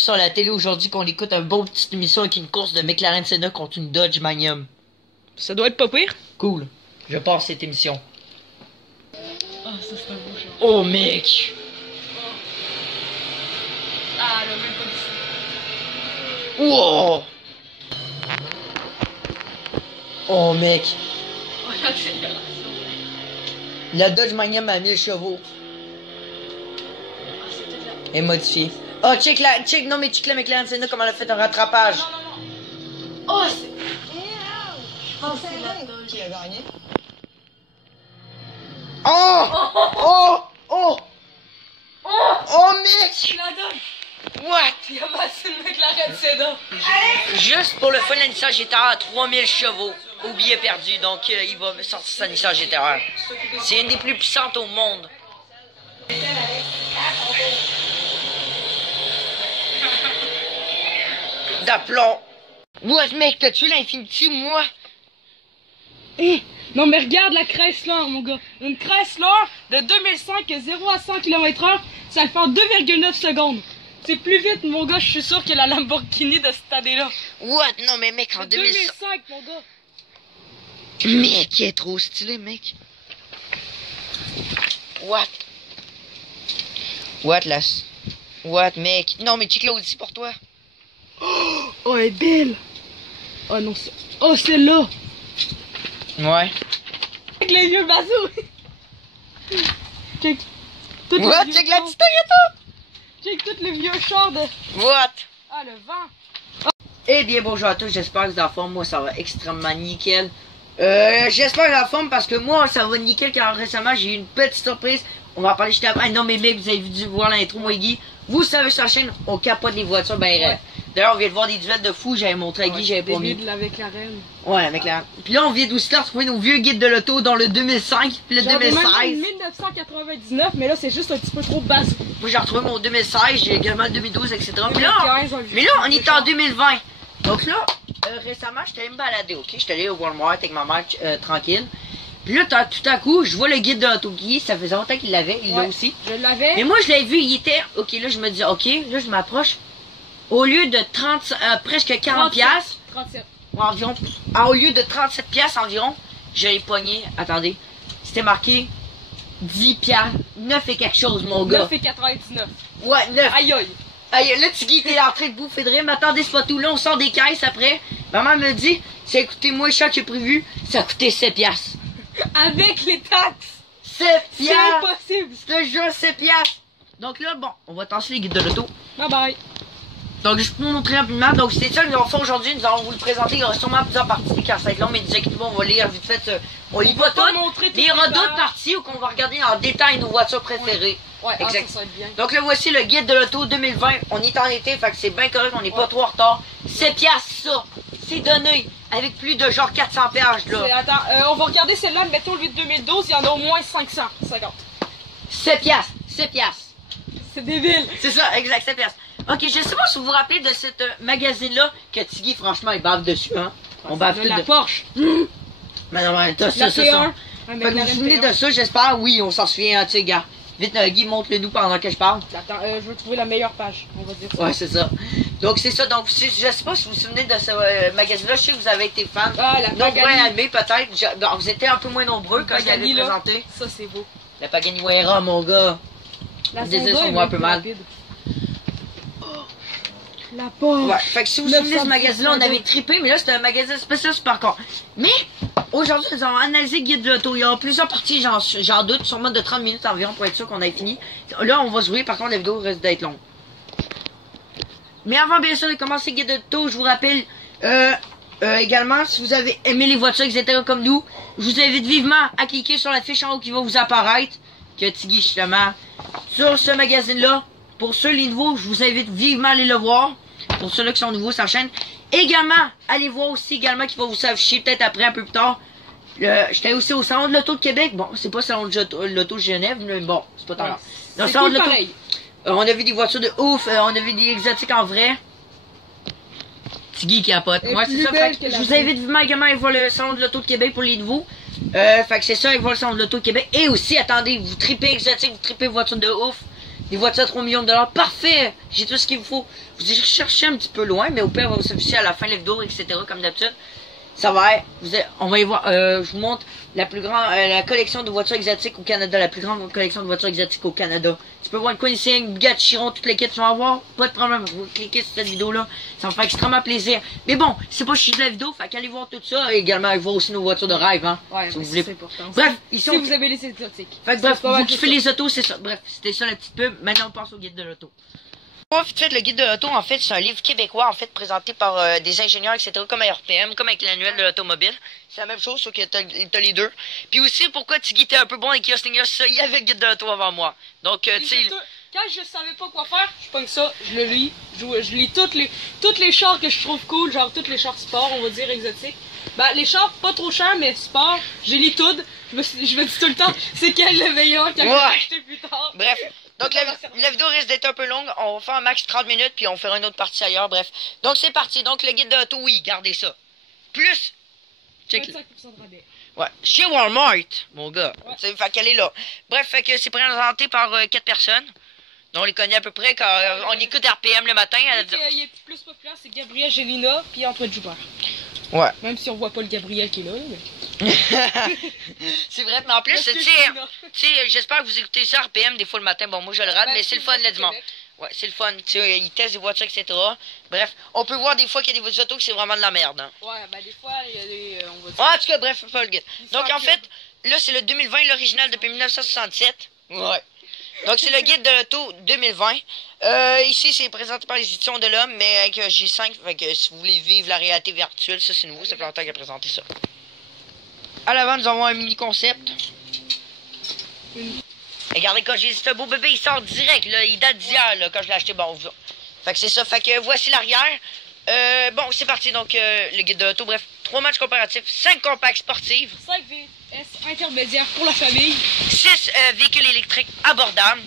Sur la télé aujourd'hui qu'on écoute un bon petite émission avec une course de McLaren Senna contre une Dodge Magnum. Ça doit être pas pire. Cool. Je passe cette émission. Ah, ça c'est un beau char. Oh mec! Ah, elle a même pas dit ça. Wow! Oh mec! Oh, l'accélération. La Dodge Magnum a 1000 chevaux. Ah, c'est peut-être la... Et modifiée. Oh check la McLaren Senna comme elle a fait un rattrapage. Non, non, non. Oh, c'est... Je pense que c'est la Dodge qui a gagné. Oh! Oh! Oh! Oh mec! La Dodge! What? Il a battu le McLaren Senna. Juste pour le fun, la Nissan GT-R à 3000 chevaux. Au billet perdu, donc il va sortir sa Nissan GT-R. C'est une des plus puissantes au monde. D'aplomb. What mec, t'as tué l'Infinity ou moi? Non mais regarde la Chrysler mon gars. Une Chrysler de 2005 0 à 100 km/h, ça le fait en 2,9 secondes. C'est plus vite mon gars, je suis sûr que la Lamborghini de cette année-là. What? Non mais mec, en 2005 mon gars. Mec, il est trop stylé mec. What? What là? What mec? Non mais check là aussi pour toi. Oh elle est belle. Oh non c'est... Oh celle-là. Ouais. Avec les vieux bazous. Check. What? Check la petite Toyota. Check tous les vieux chars de... What? Ah le vent. Eh bien bonjour à tous, j'espère que vous êtes en forme. Moi ça va extrêmement nickel. J'espère que vous êtes en forme parce que moi ça va nickel car récemment j'ai eu une petite surprise. On va en parler juste après. Ah, non mais mec, vous avez dû voir l'intro, moi et Guy. Vous savez sur la chaîne, on capote les voitures ben rêve. D'ailleurs on vient de voir des duels de fous, j'avais montré à Guy, j'avais pas mis. Avec la reine. Ouais, avec la... Puis là on vient aussi de retrouver nos vieux guides de l'auto dans le 2005 puis le 2016. Même 1999, mais là c'est juste un petit peu trop basse. Moi j'ai retrouvé mon 2016, j'ai également le 2012, etc. Puis là, 2015, mais là on est en 2020. Donc là, récemment, j'étais allé me balader, ok? J'étais allé au Walmart avec ma mère tranquille. Puis là, tout à coup, je vois le guide de l'auto Guy, ça faisait longtemps qu'il l'avait, il l'a aussi. Je l'avais. Mais moi, je l'avais vu, il était... Ok, là, je me dis, ok, là, je m'approche. Au lieu de 30, presque 40 piastres, 37. environ, au lieu de 37 piastres environ, j'ai pogné, attendez, c'était marqué 10 piastres, 9 et quelque chose, mon gars. 9,99. Ouais, 9. Aïe aïe. Aïe, là, Tiggy était en train de bouffer de rire. Mais attendez, c'est pas tout. Là, on sort des caisses après. Maman me dit, ça a coûté moins cher que j'ai prévu. Ça a coûté 7 piastres. Avec les taxes. 7 C'est piastres. impossible. Je te jure, 7 piastres. Donc là, bon, on va tasser les guides de l'auto. Bye bye. Donc, je peux vous montrer rapidement. Donc, c'est ça que nous allons faire aujourd'hui. Nous allons vous le présenter. Il y aura sûrement plusieurs parties car ça va être long. Mais nous inquiétez pas, on va lire vite fait. On lit pas tout. Mais il y aura d'autres parties où on va regarder en détail nos voitures préférées. Ouais, exact. ça va être bien. Donc là, voici le guide de l'auto 2020. On est en été, fait que c'est bien correct, on n'est pas trop en retard. 7 piastres, ça, c'est donné. Avec plus de genre 400 pages, là. Attends, on va regarder celle-là, mettons le 2012, il y en a au moins 550. 7 piastres, 7 piastres. C'est débile. C'est ça, exact, 7 piastres. Ok, je sais pas si vous vous rappelez de cette magazine-là que Tiggy, franchement, il bave dessus, hein. On bave tout de la de... Porsche. Mais non, mais t'as ça. La T1. Fait que vous vous souvenez de ça, j'espère. Oui, on s'en souvient, hein, tu sais, gars. Vite, Guy, montre-le nous pendant que je parle. Attends, je veux trouver la meilleure page, on va dire ça. Ouais, c'est ça. Donc, c'est ça. Donc, je sais pas si vous vous souvenez de ce magazine-là. Je sais que vous avez été fan. Ah, la nombreux Pagani. aimés, peut-être. Bon, vous étiez un peu moins nombreux quand je l'avais Pagani, là. présenté. Ça, c'est beau. La Pagani Huayra, mon gars. La Les Sonda sont est moi un même peu plus mal. rapide. La Porsche. Ouais, fait que si vous vous souvenez de ce magazine-là, on avait trippé, mais là, c'était un magazine spécial super con. Mais, aujourd'hui, nous avons analysé le guide de l'auto. Il y aura plusieurs parties, j'en doute, sûrement de 30 minutes environ pour être sûr qu'on ait fini. Là, on va jouer, par contre, la vidéo risque d'être longue. Mais avant, bien sûr, de commencer le guide de l'auto, je vous rappelle, également, si vous avez aimé les voitures, etc., comme nous, je vous invite vivement à cliquer sur la fiche en haut qui va vous apparaître, que Tiggy, justement, sur ce magazine-là. Pour ceux les nouveaux, je vous invite vivement à aller le voir. Pour ceux-là qui sont nouveaux sur la chaîne. Également, allez voir aussi également qui va vous s'afficher peut-être après un peu plus tard. J'étais aussi au salon de l'auto de Québec. Bon, c'est pas le salon de l'auto de Genève, mais bon, c'est pas tant grave. Dans le salon de l'auto, on a vu des voitures de ouf, on a vu des exotiques en vrai. Tiggy qui capote. Ouais, c'est ça. Fait que je vous invite vivement également à aller voir le salon de l'auto de Québec pour les nouveaux. Fait que c'est ça, aller voir le salon de l'auto de Québec. Et aussi, attendez, vous tripez exotique, vous tripez voitures de ouf. Des voitures à 3 millions de dollars. Parfait! J'ai tout ce qu'il vous faut. Vous cherchez un petit peu loin, mais au pire, on va s'afficher à la fin de la vidéo, etc. Comme d'habitude. Ça va être, on va y voir, je vous montre la plus grande, la collection de voitures exotiques au Canada, la plus grande collection de voitures exotiques au Canada. Tu peux voir une Koenigsegg, Bugatti Chiron, toutes les kits, tu vas voir, pas de problème, vous cliquez sur cette vidéo-là, ça me fait extrêmement plaisir. Mais bon, c'est pas chier de la vidéo, fait qu'allez voir tout ça, et également allez voir aussi nos voitures de rêve, hein, ouais, si vous voulez. C'est important. Bref, ici si vous avez les exotiques. Fait que bref, vous kiffez les autos, c'est ça. Bref, c'était ça la petite pub, maintenant on passe au guide de l'auto. Vite fait, le guide de l'auto, en fait, c'est un livre québécois, en fait, présenté par des ingénieurs, etc., comme à RPM, comme avec l'annuel de l'automobile. C'est la même chose, sauf que t'as les deux. Puis aussi, pourquoi Tiggy était un peu bon avec Yostinger, ça, il y avait le guide de l'auto avant moi. Donc, tu sais... Quand je savais pas quoi faire, je pogne ça, je le lis, je lis toutes les chars que je trouve cool, genre toutes les chars sport, on va dire, exotiques. Ben, les chars pas trop chers, mais sport, je lis toutes. Je me dis tout le temps, c'est quel le meilleur quand je vais acheter plus tard. Bref. Donc la vidéo risque d'être un peu longue, on va faire un max 30 minutes, puis on fera une autre partie ailleurs, bref. Donc c'est parti, donc le guide de l'auto, oui, gardez ça. Plus, check 25% de rabais. Ouais, chez Walmart, mon gars, ouais. Fait qu'elle est là. Bref, fait que c'est présenté par 4 personnes, dont on les connaît à peu près quand on écoute RPM le matin. Il est plus populaire, c'est Gabriel Gélina, puis Antoine Joubert. Ouais. Même si on voit pas le Gabriel qui est là, mais... C'est vrai, mais en plus, tu sais, j'espère que vous écoutez ça RPM des fois le matin. Bon, moi je le rate, mais c'est le fun le dimanche. Ouais, c'est le fun. Tu sais, ils testent des voitures, etc. Bref, on peut voir des fois qu'il y a des autos que c'est vraiment de la merde. Hein. Ouais, ben des fois, il y a des. On va dire... en tout cas, bref, pas le guide. Donc en fait, là c'est le 2020, l'original depuis 1967. Ouais. Donc c'est le guide de l'auto 2020. Ici c'est présenté par les éditions de l'homme, mais avec J5. Fait que si vous voulez vivre la réalité virtuelle, ça c'est nouveau, ça fait longtemps qu'il a présenté ça. À l'avant, nous avons un mini concept. Regardez, quand j'ai dit ce beau bébé, il sort direct, là. Il date d'hier, là, quand je l'ai acheté. Bon, fait que c'est ça. Fait que voici l'arrière. Bon, c'est parti. Donc, le guide de l'auto. Bref, 3 matchs comparatifs, 5 compacts sportives, 5 VS intermédiaires pour la famille, 6 véhicules électriques abordables,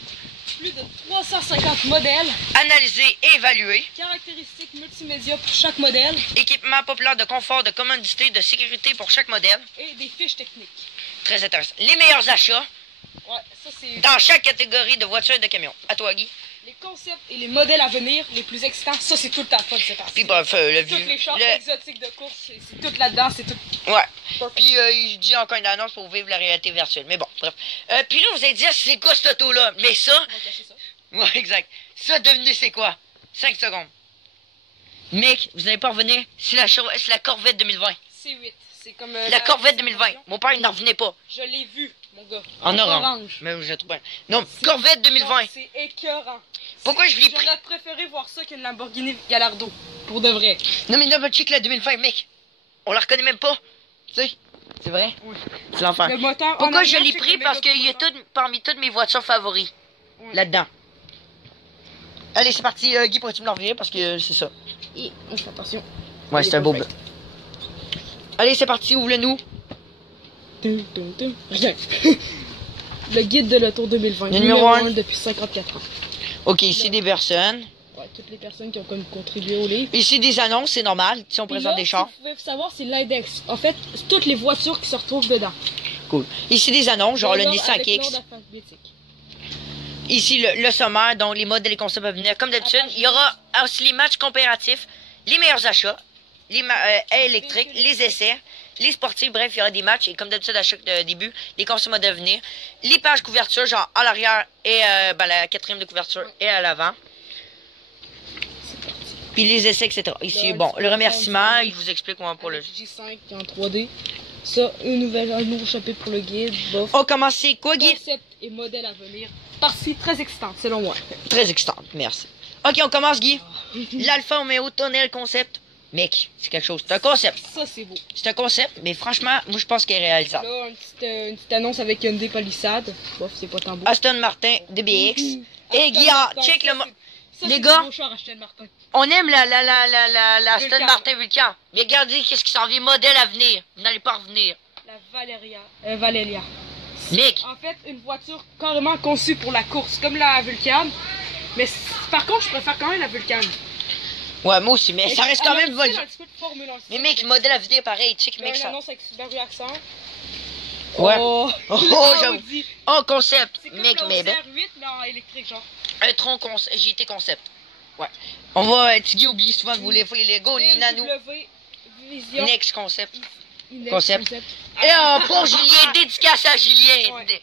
plus de 350 modèles, analysés et évalués, caractéristiques multimédia pour chaque modèle, équipements populaires de confort, de commodité, de sécurité pour chaque modèle. Et des fiches techniques. Très intéressant. Les meilleurs achats. Ouais, ça c'est... Dans chaque catégorie de voitures et de camions. À toi, Guy. Les concepts et les modèles à venir, les plus excitants, ça c'est tout le temps fun, c'est parti. Puis bref, toutes les chars exotiques de course, c'est tout là-dedans, c'est tout. Ouais. Puis je dis encore une annonce pour vivre la réalité virtuelle. Mais bon, bref. Puis là, vous allez dire, c'est quoi cette auto-là? Mais ça... On va cacher ça. Ouais, exact. Ça, devinez c'est quoi? 5 secondes. Mec, vous n'allez pas revenir, c'est la Corvette 2020. C8. C'est comme... la Corvette 2020. Mon père, il n'en revenait pas. Je l'ai vu, mon gars. En orange. Mais je trouve pas. Non, Corvette 2020. C'est écœurant. Pourquoi je l'ai pris? J'aurais préféré voir ça qu'une Lamborghini Gallardo. Pour de vrai. Non, mais double check la 2020, mec. On la reconnaît même pas. Tu sais, c'est vrai? Oui. C'est l'enfer. Le moteur... Pourquoi je l'ai pris? Parce qu'il est parmi toutes mes voitures favoris. Oui. Là-dedans. Allez, c'est parti. Guy, pourrais-tu me l'envoyer? Parce que c'est ça. Et on fait attention. Ouais, c'est un beau bleu. Allez, c'est parti, ouvre-le-nous. Regarde. Le guide de l'auto 2020. Numéro 1 depuis 54 ans. Ok, ici des personnes. Ouais, toutes les personnes qui ont comme contribué au livre. Ici des annonces, c'est normal, si on présente des chars. Ce que vous pouvez savoir, c'est l'index. En fait, toutes les voitures qui se retrouvent dedans. Cool. Ici des annonces, genre le Nissan Kicks. Ici le sommaire, donc les modèles et concepts à venir. Comme d'habitude, il y aura aussi les matchs comparatifs, les meilleurs achats, les électriques, les essais, les sportifs, bref, il y aura des matchs. Et comme d'habitude, à chaque début, les consommateurs à venir. Les pages couverture, genre à l'arrière et la 4e de couverture et à l'avant. Puis les essais, etc. Ici, bon, le remerciement, il vous explique comment pour le J5 en 3D. Ça, un nouveau chapitre pour le guide. Bof. On commence, c'est quoi, guide? Concept et modèle à venir. Partie très excitante, selon moi. Très excitante, merci. Ok, on commence, Guy. L'Alfa Romeo Tunnel Concept. Mec, c'est quelque chose. C'est un concept. Ça, c'est beau. C'est un concept, mais franchement, moi, je pense qu'il est réalisable. Là, une petite annonce avec Hyundai Palisade. Bof, c'est pas tant beau. Aston Martin DBX. Et Guy, check le... Ça, les gars, Martin. on aime la Aston Martin Vulcan. Mais regardez qu'est-ce qui s'en vient, modèle à venir. Vous n'allez pas revenir. La Valeria. Mec. En fait, une voiture carrément conçue pour la course, comme la Vulcan. Mais par contre, je préfère quand même la Vulcan. Ouais, moi aussi, mais ça reste quand même... Un petit peu de Formule 1. Mais mec, modèle à venir pareil, check mec ça. ça. Une annonce avec Subaru Accent. Ouais. Oh, Oh, j'avoue. Audi. Oh, concept. C'est comme Mec, le mais ben. OCR8, mais en électrique, genre. Un tronc JT concept. Ouais. On va, Tiggy oublie souvent que vous les Lego, les nano. BMW Vision. Next concept. Next Concept. Et pour Julien, dédicace à Julien. Ouais.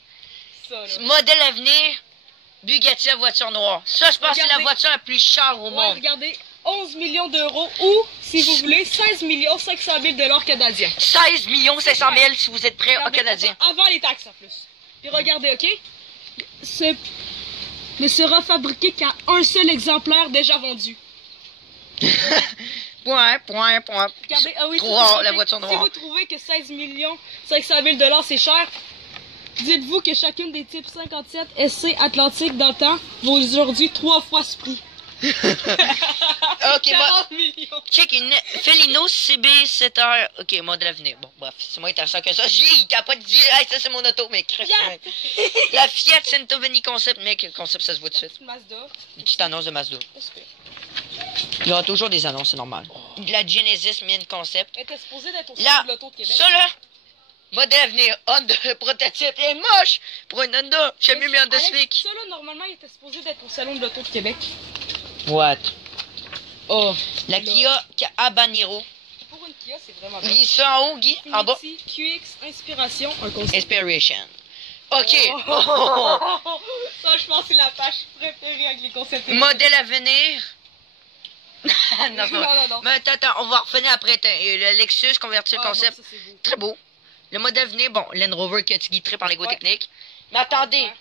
Ça, là. Modèle à venir, Bugatti la voiture noire. Ça, je pense que c'est la Regardez. voiture la plus chère au Ouais, monde. regardez, 11 millions d'euros ou, si vous voulez, 16 millions 500 000 $ canadiens. 16 500 000 si vous êtes prêts au Regardez, Canadien. Avant les taxes en plus. Puis regardez, ok? Ce ne sera fabriqué qu'à un seul exemplaire déjà vendu. Point. Regardez, ah oui, Trop si rare, vous la trouvez- voiture noire. Si vous trouvez que 16 millions 500 000 $ c'est cher, dites-vous que chacune des types 57 SC Atlantique dans le temps vaut aujourd'hui 3 fois ce prix. Ok, moi, 40 millions. check une Felino CB7R. Ok, modèle à venir. Bon, bref, c'est moins intéressant que ça. Il capote, dit, hey, ça c'est mon auto, mec. La Fiat Centoveni Concept, mec, concept, ça se voit tout de suite. Petite Mazda. Une petite annonce de Mazda. Qu'est-ce que- Il y aura toujours des annonces, c'est normal. La Genesis Mine Concept. Elle était supposée d'être au Là, salon de l'auto de Québec. ça là, modèle à venir, Honda prototype, il est moche pour une Honda. J'aime mieux mes Honda Alex, Civic. Ça là, normalement, il était supposé d'être au salon de l'auto de Québec. What? Oh. La Là. Kia Habanero. Pour une Kia, c'est vraiment bien. Lis ça en haut, Guy, en bas. QX Inspiration, un concept. Inspiration. Ok. Oh. Ça, je pense que c'est la page préférée avec les concepts. Modèle à venir. non, non. Mais attends, on va revenir après. Le Lexus converti le Ah, concept. non, ça, c'est beau. Très beau. Le modèle à venir, bon, Land Rover que tu guiderais par l'ego Ouais. technique. Mais attendez, Ouais.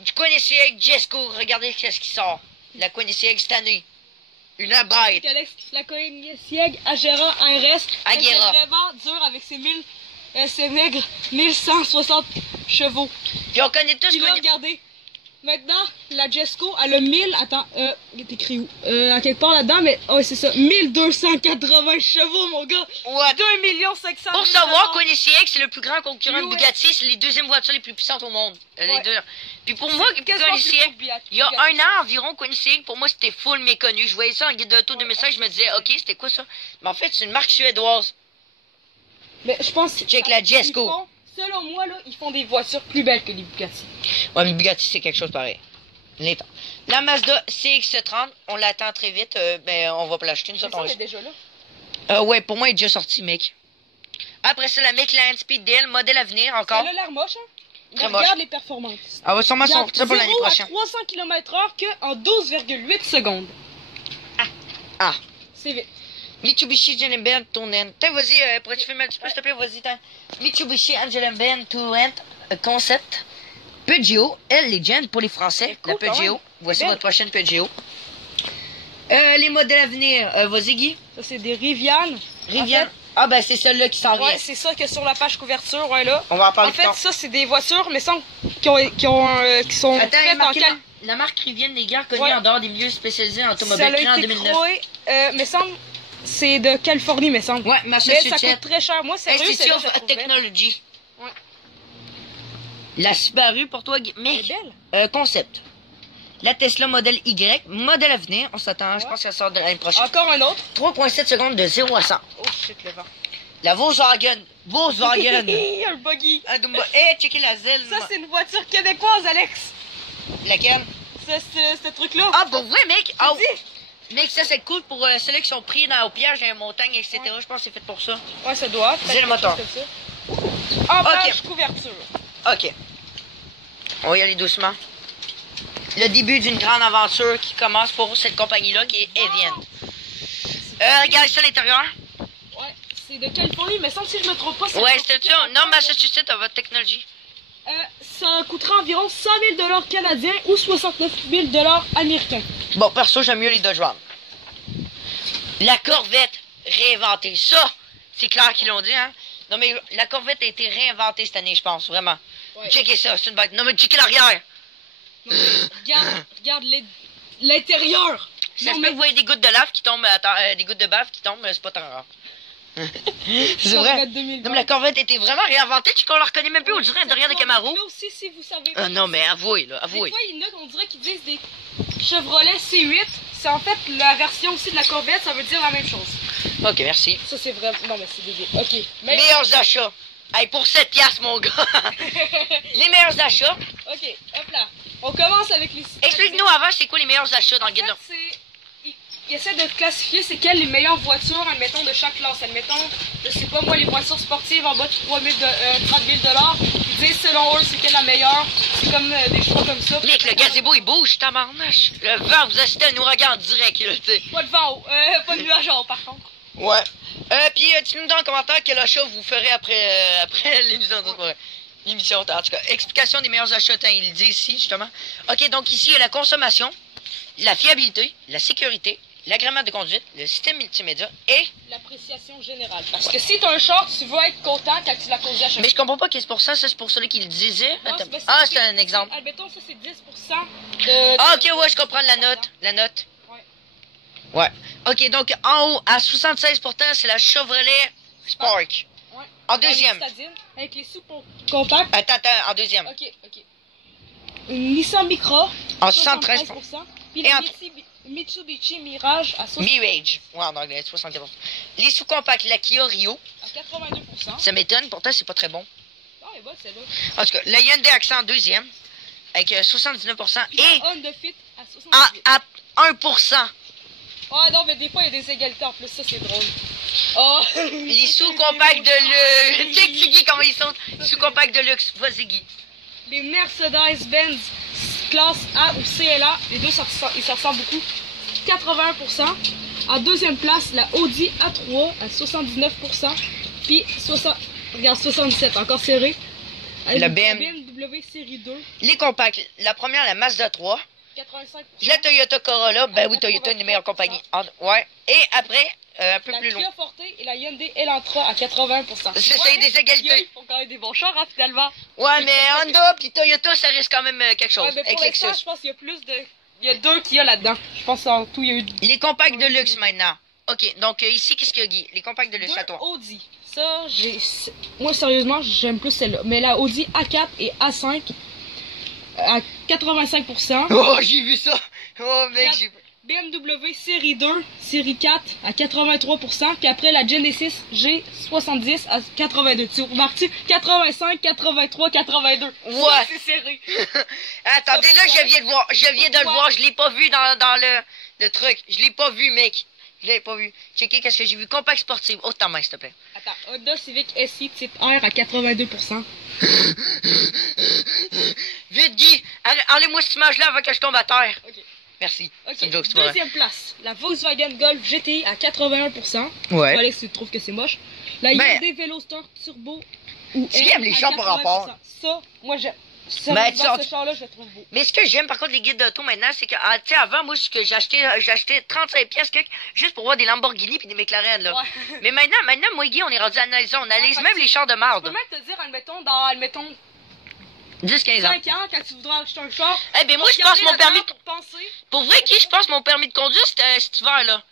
du Koenigsegg Jesco, regardez qu'est-ce qui sort. La Koenigsegg cette année. Une bête. Alex, la Koenigsegg Agera RS. Agera. Elle est vraiment dure avec ses maigres 1160 chevaux. Puis on connaît tous Puis là, regardez. Maintenant, la Jesco, elle a 1000. Attends, il est écrit où? À quelque part là-dedans, mais. Oh, c'est ça. 1280 chevaux, mon gars. What? 2 500 000 Pour savoir, $. Koenigsegg, c'est le plus grand concurrent de Ouais. Bugatti, c'est les deuxièmes voitures les plus puissantes au monde. Les Ouais. deux. Puis pour moi, Quasiment plus Koenigsegg, que Bugatti. il y a un an environ, Koenigsegg, pour moi, c'était full méconnu. Je voyais ça en guide d'auto 2005, je me disais, ok, c'était quoi ça? Mais en fait, c'est une marque suédoise. Mais je pense Check la Jesco. Selon moi, là, ils font des voitures plus belles que les Bugatti. Ouais, mais Bugatti, c'est quelque chose pareil. La Mazda CX-30, on l'attend très vite, mais on va pas l'acheter, nous Mais autres, ça, on elle est déjà là. ouais, pour moi, il est déjà sorti, mec. Après ça, la McLaren Speedtail, modèle à venir encore. Elle a l'air moche, hein? Mais Très regarde moche. les performances. Ah, va sûrement Regarde, sortir pour l'année 0 à prochaine. 300 km/h que en 12,8 secondes. Ah. C'est vite. Mitsubishi Angelenben Touran. Tiens, vas-y, pourrais-tu filmer un petit peu, s'il te plaît, vas-y, tiens. Mitsubishi Angelenben Touran Concept. Peugeot, Legend pour les Français, Cool, la Peugeot. quand même. Voici Belle. votre prochaine Peugeot. Les modèles à venir, vas-y, Guy. Ça, c'est des Rivian. Rivian. Ah, ben, c'est celle-là qui s'en vient. Ouais, c'est ça que sur la page couverture, ouais, là. On va en parler En plus fait, tard. ça, c'est des voitures, mais sans qui sont Attends, il y a faites en marqué cal... la marque Rivian, les gars, connue Ouais. en dehors des milieux spécialisés en Ça automobile, a créée en été 2009. créé, mais semble, c'est de Californie, mais semble. Ouais, Mais ça Massachusetts. coûte très cher. Moi, sérieux, Institute celle-là, je la of trouve belle. Technology. Ouais. La Subaru pour toi, Guy. Elle Mais, est belle. concept. La Tesla modèle Y, modèle à venir, on s'attend, je Ouais. pense qu'elle sort de l'année prochaine. Encore un autre. 3,7 secondes de 0 à 100. Oh shit, le vent. La Volkswagen. Volkswagen. un buggy. Checker la zèle. Ça, c'est une voiture québécoise, Alex. Laquelle? Ce truc-là. Ah, pour vrai, mec? Ah, dis. mec, ça c'est cool pour ceux qui sont pris au piège dans les montagnes, etc. Ouais. Je pense que c'est fait pour ça. Ouais, ça doit. Dis le moteur. En Ok. page couverture. Ok. On va y aller doucement. Le début d'une grande aventure qui commence pour cette compagnie-là qui est Evian. Regarde ça à l'intérieur. Ouais, c'est de Californie, mais sans si je me trompe pas. Ouais, c'était ça. Non, Massachusetts, à votre technologie. Ça coûtera environ 100 000 $ canadiens ou 69 000 $ américains. Bon, perso, j'aime mieux les Dodge Ram. La Corvette réinventée. Ça, c'est clair qu'ils l'ont dit, hein. Non, mais la Corvette a été réinventée cette année, je pense, vraiment. Ouais. Checkez ça, c'est une bête. Non, mais checkez l'arrière. Non, mais regarde l'intérieur. Ça Non, se peut mais que vous voyez des gouttes de lave qui tombent, des gouttes de bave qui tombent, mais c'est pas tant rare. C'est vrai. Corvette 2020. Non, mais la Corvette était vraiment réinventée. Tu qu'on la reconnaît même plus, on dirait derrière des Camaro. Là aussi, si vous savez. Non, mais avouez, là, Des avouez. fois, il y en a, on dirait qu'ils disent des Chevrolet C8. C'est en fait la version aussi de la Corvette, ça veut dire la même chose. Ok, merci. Ça, c'est vraiment. Non, mais c'est débile. Ok. Mais Meilleurs achats. Hey, pour 7 piastres, mon gars. Les meilleurs achats. Ok, hop là. On commence avec les... Explique-nous avant, c'est quoi les meilleurs achats dans le guide là? Il essaie de classifier c'est quelles les meilleures voitures, admettons, de chaque classe. Admettons, je sais pas moi, les voitures sportives en bas de 30 000 $. Ils disent selon eux c'est quelle la meilleure. C'est comme des choix comme ça. Mec, le gazebo il bouge, tabarnache. Le vent, vous assistez à un ouragan en direct, là, tu sais. Pas de vent, pas de nuage en haut, par contre. Ouais. Puis, dites-nous dans le commentaire quel achat vous ferez après l'émission. L'émission, en tout cas. Explication des meilleurs achats, hein, il le dit ici, justement. Ok, donc ici, il y a la consommation, la fiabilité, la sécurité, l'agrément de conduite, le système multimédia et... l'appréciation générale. Parce que si t'as un short, tu vas être content quand tu l'as conduit à chaque fois. Mais je comprends pas que c'est pour ça, c'est pour celui qui le disait. Non, c'est un exemple. Admettons, ça c'est 10% de... Ah, ok, ouais, je comprends la note. La note. Ouais. Ok, donc en haut, à 76%, c'est la Chevrolet Spark. Ouais. En deuxième. Avec les sous compacts. Attends, en deuxième. Ok. Une Nissan Micra. En 73%. Puis Et la en... Mitsubishi Mirage à 60%. Mirage. Ouais, en anglais, 74%. Les sous-compacts, la Kia Rio. À 82%. Ça m'étonne, pourtant c'est pas très bon. Ah, elle est bonne celle-là. En tout cas, la Hyundai Accent en deuxième. Avec 79%. Puis et la Honda Fit à 78%. À 1%. Ah non, mais des fois, il y a des égalités en plus, ça c'est drôle. Oh. Les sous-compacts de luxe. Check Guy comment ils sont. Les sous-compacts de luxe. Vas-y, Guy. Les Mercedes-Benz classe A ou CLA, les deux ils se ressemblent beaucoup. 81%. En deuxième place, la Audi A3 à 79%. Puis 77, encore serré. La BMW série 2. Les compacts. La première, la Mazda 3. 85%. La Toyota Corolla, ben oui, Toyota est une meilleure compagnie. Ouais. Et après, un peu plus loin. La Kia Forte et la Hyundai Elantra à 80%. C'est des égalités. Ils font quand même des bons chars, hein, finalement. Ouais, mais Honda puis Toyota, ça reste quand même quelque chose. Ouais, mais avec pour l'instant, je pense qu'il y a plus de... Il y a deux qu'il y a là-dedans. Je pense en tout, il y a eu... Les compacts de luxe, maintenant. Ok, donc ici, qu'est-ce qu'il y a, Guy? Les compacts de luxe, à toi. Audi. Ça, moi, sérieusement, j'aime plus celle-là. Mais la Audi A4 et A5... à 85%. Oh, j'ai vu ça. Oh, mec, j'ai... BMW série 2, série 4 à 83%. Puis après la Genesis G70 à 82. Tu remarques-tu? 85, 83, 82. Ouais. C'est serré. Attendez, là, je viens de le voir. Je l'ai pas vu dans le truc. Je l'ai pas vu, mec. Je l'ai pas vu. Checker qu'est-ce que j'ai vu. Compact sportif. Oh, ta main, s'il te plaît. Attends, Honda Civic SI type R à 82%. Vite, Guy. Enlève-moi cette image-là avant que je tombe à terre. Ok. Merci. Ok. C'est une joke, Deuxième place, la Volkswagen Golf GTI à 81%. Ouais. Alex, tu trouves que c'est moche. La Hyundai Veloster Turbo ou tu aimes les chars par rapport. Ça, moi j'aime. Ce char-là, je le trouve beau. Mais ce que j'aime par contre les guides d'auto maintenant, c'est que, tu sais, avant, moi, j'achetais 35 pièces juste pour voir des Lamborghini puis des McLaren, là. Ouais. Mais maintenant, moi, Guy, on est rendu à analyser, on analyse même les chars de marde. Je peux même te dire, admettons, 10-15 ans. 5 ans, quand tu voudras acheter un char. Eh ben, moi, je pense mon permis pour penser. Pour vrai, Guy, je pense mon permis de conduire, cet hiver, là.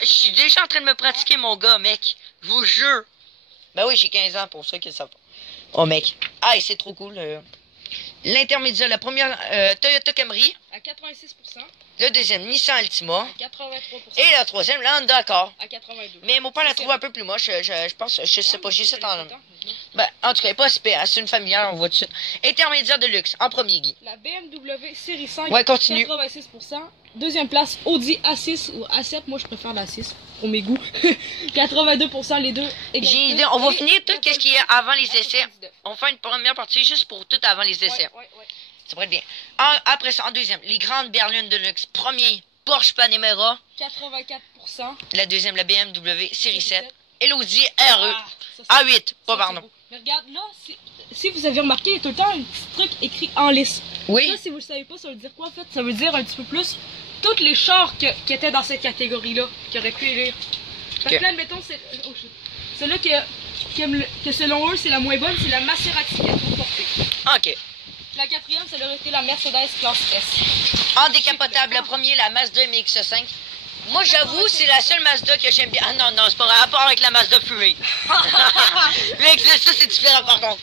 Je suis déjà en train de me pratiquer, mon gars, mec. Je vous jure. Ben oui, j'ai 15 ans pour ceux qui le savent pas. Oh, mec. Ah, c'est trop cool, L'intermédiaire, la première Toyota Camry. À 86%. Le deuxième, Nissan Altima. À 83%. Et la troisième, la Honda Accord. À 82%. Mais mon père l'a trouvé un peu plus moche. Je pense, je sais pas, j'ai ça en... Ben, en tout cas, pas super. C'est une familiale, on voit tout de suite. Intermédiaire de luxe, en premier, Guy. La BMW série 5. Ouais, continue. 86%. Deuxième place, Audi A6 ou A7. Moi, je préfère la A6 pour mes goûts. 82% les deux. J'ai une idée. On va finir tout ce qui est avant les essais. On fait une première partie juste pour tout avant les essais. Ouais. Ça pourrait être bien. Après ça, en deuxième, les grandes berlines de luxe. Premier, Porsche Panamera. 84%. La deuxième, la BMW série 7. Et l'Audi RE. A8, pas pardon. Mais regarde, là, si vous avez remarqué, il y a tout le temps un petit truc écrit en lisse. Oui. Ça, si vous le savez pas, ça veut dire quoi en fait? Ça veut dire un petit peu plus tous les chars qui étaient dans cette catégorie-là, qui auraient pu élire. Parce que là, admettons, c'est là que selon eux, c'est la moins bonne, c'est la Maserati qui a tout porté. Ok. La quatrième, ça aurait été la Mercedes classe S. En décapotable, le premier, la Mazda MX-5. Moi, j'avoue, c'est la seule Mazda que j'aime bien. Ah non, c'est pas rapport avec la Mazda Fury. Mec, ça, c'est différent par contre.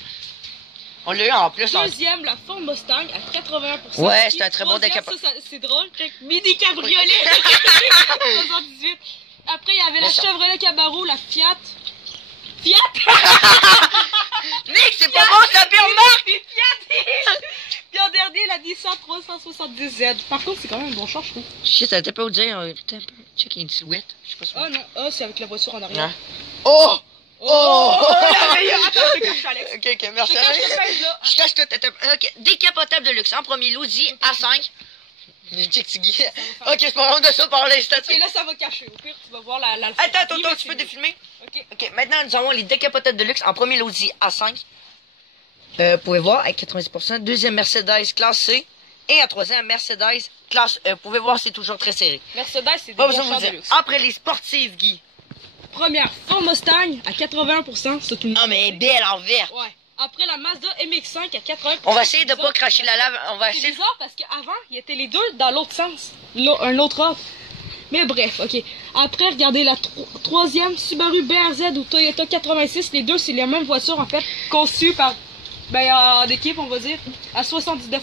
On l'a eu en plus. Deuxième, la Ford Mustang à 81%. Ouais, c'est un très bon décapotable. Ça, c'est drôle. Mini cabriolet. 78. Après, il y avait la Chevrolet Camaro, la Fiat. Nick, c'est pas bon, c'est la pire marque! Puis en dernier, la Nissan 370Z. Par contre, c'est quand même un bon char, je trouve. Shit, t'as pas où dire, putain, check, il y a une silhouette. Je sais pas si. Ah non, ah, c'est avec la voiture en arrière. Ouais. Oh! Oh! Attends, je te cache, Alex. Ok, merci. Je te cache, je te cache, là. Je cache tout. Ok, décapotable de luxe. En premier, l'Audi A5. Check, c'est Guy. Ok, c'est pas honte de ça par l'instant. Et là, ça va cacher. Au pire, tu vas voir la Attends, tu peux défilmer? Ok, maintenant, nous avons les décapotables de luxe. En premier, l'Audi A5. Vous pouvez voir, avec 90%. Deuxième, Mercedes classe C. Et en troisième, Mercedes classe E. Vous pouvez voir, c'est toujours très serré. Mercedes, c'est des Pas bons besoin de chars vous de dire. luxe. Après les sportives, Guy. Première, Ford Mustang à 81%. C'est une... Non, mais belle en vert. Ouais. Après la Mazda MX-5 à 80%. On va essayer de C'est pas bizarre. cracher la lave. On va C'est essayer. bizarre parce qu'avant, ils étaient les deux dans l'autre sens. Un autre ordre. Mais bref, ok. Après, regardez la troisième Subaru BRZ ou Toyota 86. Les deux, c'est les mêmes voitures, en fait, conçues par, en équipe, on va dire, à 79%.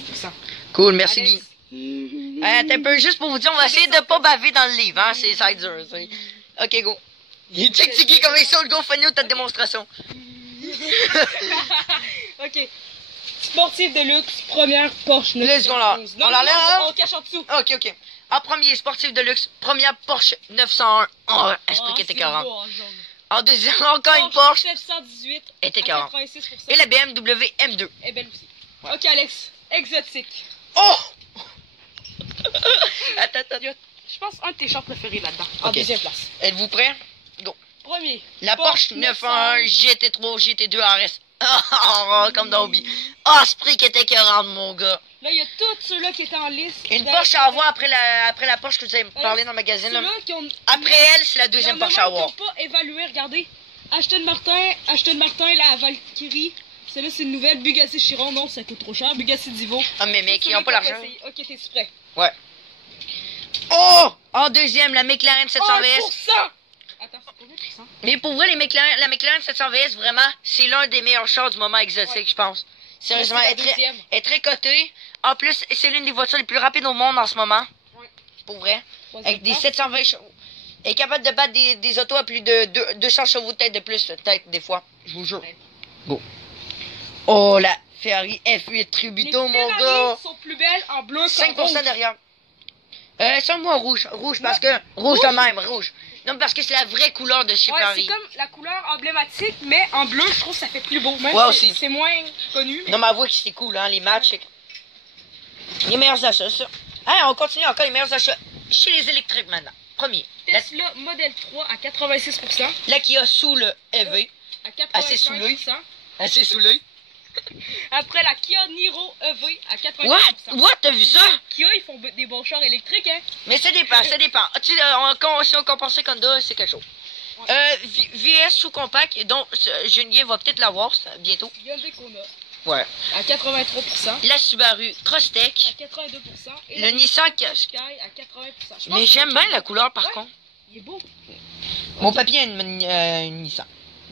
Cool, merci Alex. Guy. Attends un peu, juste pour vous dire, on va essayer de pas baver dans le livre, hein. C'est ça dur, c'est. Ok, go. Check, c'est Guy comme il saute, go, finis ta démonstration. Ok. Sportif de luxe, première Porsche 911. Let's go, là. Non, On l'enlève, hein? on cache en dessous. Ok. En premier, sportif de luxe, première Porsche 901. Oh, esprit qui était 40. En deuxième, encore une Porsche 918 était à 40. 86%. Et la BMW M2. est belle aussi. Ok, Alex. Exotique. Oh! Attends. Je pense un de tes chars préférés là-dedans. En Ok. deuxième place. Êtes-vous prêts? Go. Premier. La Porsche 911 GT3 GT2 RS. Oh, comme dans Hobby. Oh, ce prix qui était 40, mon gars. Là, il y a tous ceux-là qui étaient en liste. Une Porsche à avoir après la Porsche que vous avez parlé dans le magazine. Là. Ceux-là qui ont... Après elle, c'est la deuxième Porsche à avoir. Qui n'ont pas évalué, regardez. Aston Martin, la Valkyrie. Celle-là, c'est une nouvelle. Bugatti Chiron, non, ça coûte trop cher. Bugatti Divo. Ah, mais mec, ils Ceux-là n'ont pas qui l'argent. essayé. Ok, t'es prêt? Ouais. Oh! En deuxième, la McLaren 700 VS. 1%! Attends, c'est combien de pourcents? Mais pour vrai, la McLaren 700 VS, vraiment, c'est l'un des meilleurs chars du moment exotique, Ouais. je pense. Sérieusement, C'est la elle est très, deuxième. elle est très cotée. En plus, c'est l'une des voitures les plus rapides au monde en ce moment. Ouais. Pour vrai. Troisième Avec des place. 720 chevaux. Elle est capable de battre des autos à plus de 200 chevaux de tête de plus, peut-être, des fois. Je vous jure. Ouais. Go. Oh, la Ferrari F8 Les Tribito, mon Ferrari gars. sont plus belles en bleu qu'en 5% rouge. derrière. Sans-moi rouge. Rouge parce que. Rouge de même, rouge. Non, parce que c'est la vraie couleur de chez Ouais, Ferrari. c'est comme la couleur emblématique, mais en bleu, je trouve que ça fait plus beau. Même Ouais, si aussi. c'est moins connu. Mais... Non, mais avouez que c'est cool, hein, les matchs. Les meilleurs achats, ça. Hein, on continue encore les meilleurs achats chez les électriques maintenant. Premier, Tesla Model 3 à 86%. la Kia sous le EV, À Assez sous l'œil. 85%. assez sous l'œil. Après la Kia Niro EV à 80%. What, t'as vu ça? Kia, ils font des bons chars électriques, hein. Mais ça dépend. Tu sais, si on compare ça comme Honda, c'est quelque chose. VS sous-compact, donc Julien va peut-être l'avoir bientôt. Hyundai Kona Ouais. à 83%. La Subaru Crosstech, À 82%. Et le Nissan Qashqai à 80%. Je pense Mais que j'aime bien la couleur par Ouais. contre. Il est beau. Mon papier a une Nissan.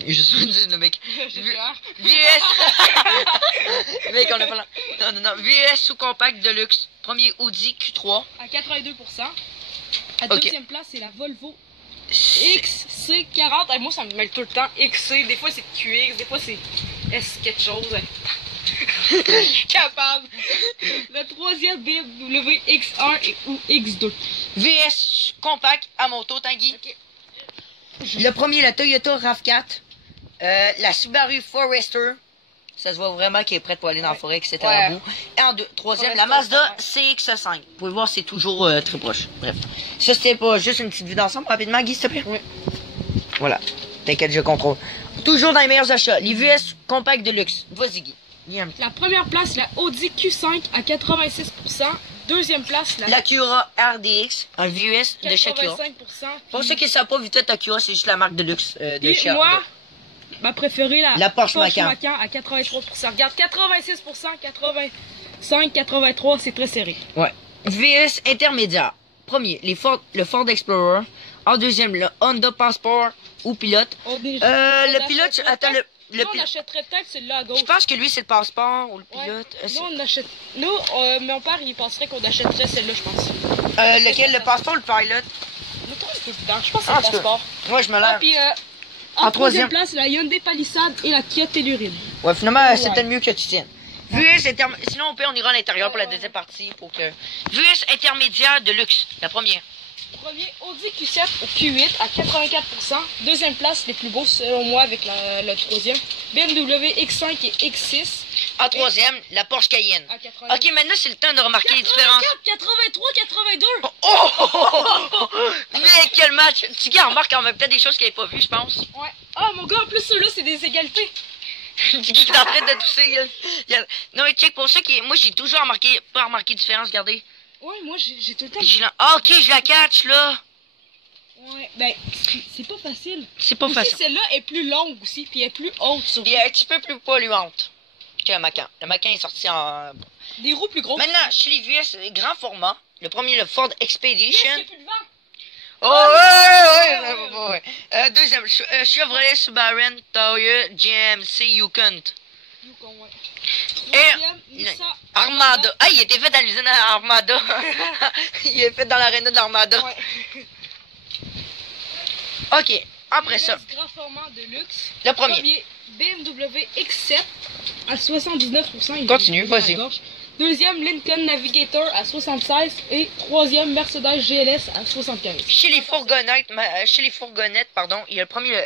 Je suis le mec. GTR. VS. Mec, on a pas là. Non. VS sous-compact de luxe. Premier Audi Q3. À 82%. À Ok. deuxième place, c'est la Volvo XC40. Moi, ça me mêle tout le temps. XC, des fois c'est QX, des fois c'est S quelque chose. Capable. Le troisième BMW X1 ou X2. VS compact à moto, Tanguy. Ok. Le premier, la Toyota RAV4. La Subaru Forester. Ça se voit vraiment qu'elle est prête pour aller dans la forêt, etc. Ouais. Beau. Et en troisième, la Forester, Mazda ouais. CX-5. Vous pouvez voir, c'est toujours très proche. Bref. Ça, c'était pas juste une petite vue d'ensemble. Rapidement, Guy, s'il te plaît. Oui. Voilà. T'inquiète, je contrôle. Toujours dans les meilleurs achats. Les VS compact de luxe. Vas-y, Guy. Viens. La première place, la Audi Q5 à 86%. Deuxième place, la L'Acura RDX, un VS de chez Acura. 85%. Pour ceux qui ne savent pas, vite fait, Acura, c'est juste la marque de luxe de Puis chez moi, ma préférée, La Porsche Macan. à 83%. Regarde, 86%, 85, 83, c'est très serré. Ouais. VS intermédiaire. Premier, le Ford Explorer. En deuxième, le Honda Passport ou pilote. Le pilote, attends, le Nous, on pilote. achèterait peut-être celui-là à gauche. Je pense que lui, c'est le Passport ou le Ouais. pilote. Nous, on achète. Nous, mon père, il penserait qu'on achèterait celle-là, je pense. Lequel, le Passport ou le Pilot? Mettons un peu plus tard. Je pense que En c'est tout le cas. passeport. Moi, je me Ah, lève. puis En troisième troisième place, la Hyundai Palisade et la Kia Telluride. Ouais, finalement, Ouais. c'est peut-être mieux que tu tiennes. VUS intermédiaire. Sinon, on ira à l'intérieur pour la deuxième partie. Pour que... VUS intermédiaire de luxe, la première. Premier, Audi Q7 au Q8 à 84%. Deuxième place, les plus beaux selon moi avec le troisième. BMW X5 et X6 En troisième, la Porsche Cayenne. à 80. Ok, maintenant, c'est le temps de remarquer les différences. 83, 82. Oh, oh, oh, oh, oh. Mais quel match! Tu gars, remarque en même temps des choses qu'il n'avait pas vues, je pense. Ouais. Ah, mon gars, en plus, ceux-là, c'est des égalités. Tu qui est en train de tousser. Non, mais check pour ça qui. Moi, j'ai toujours pas remarqué de différence, regardez. Ouais, moi, j'ai tout le temps. Ah, ok, je la catch, là. Ouais, ben, c'est pas facile. C'est pas Aussi, facile. celle-là est plus longue aussi, puis elle est plus haute sur Puis un petit peu plus polluante que le Macan. Le Macan est sorti en. des roues plus grosses. Maintenant, chez les VUS, grand format. Le premier, le Ford Expedition. Il y a plus de vent. Oh, ouais. Deuxième, Chevrolet Subaru Toyota GMC Yukon. Yukon, ouais. Et Troisième, Nissan Armada. Ah, il était fait dans l'usine à Armada. Il est fait dans l'aréna d'Armada. Ouais. Ok, après ça, Grand format de luxe. le premier. BMW X7 à 79%. Il Continue, est dans la vas-y. gorge. Deuxième, Lincoln Navigator à 76. Et troisième, Mercedes GLS à 75. Chez les fourgonnettes, pardon, il y a le premier, le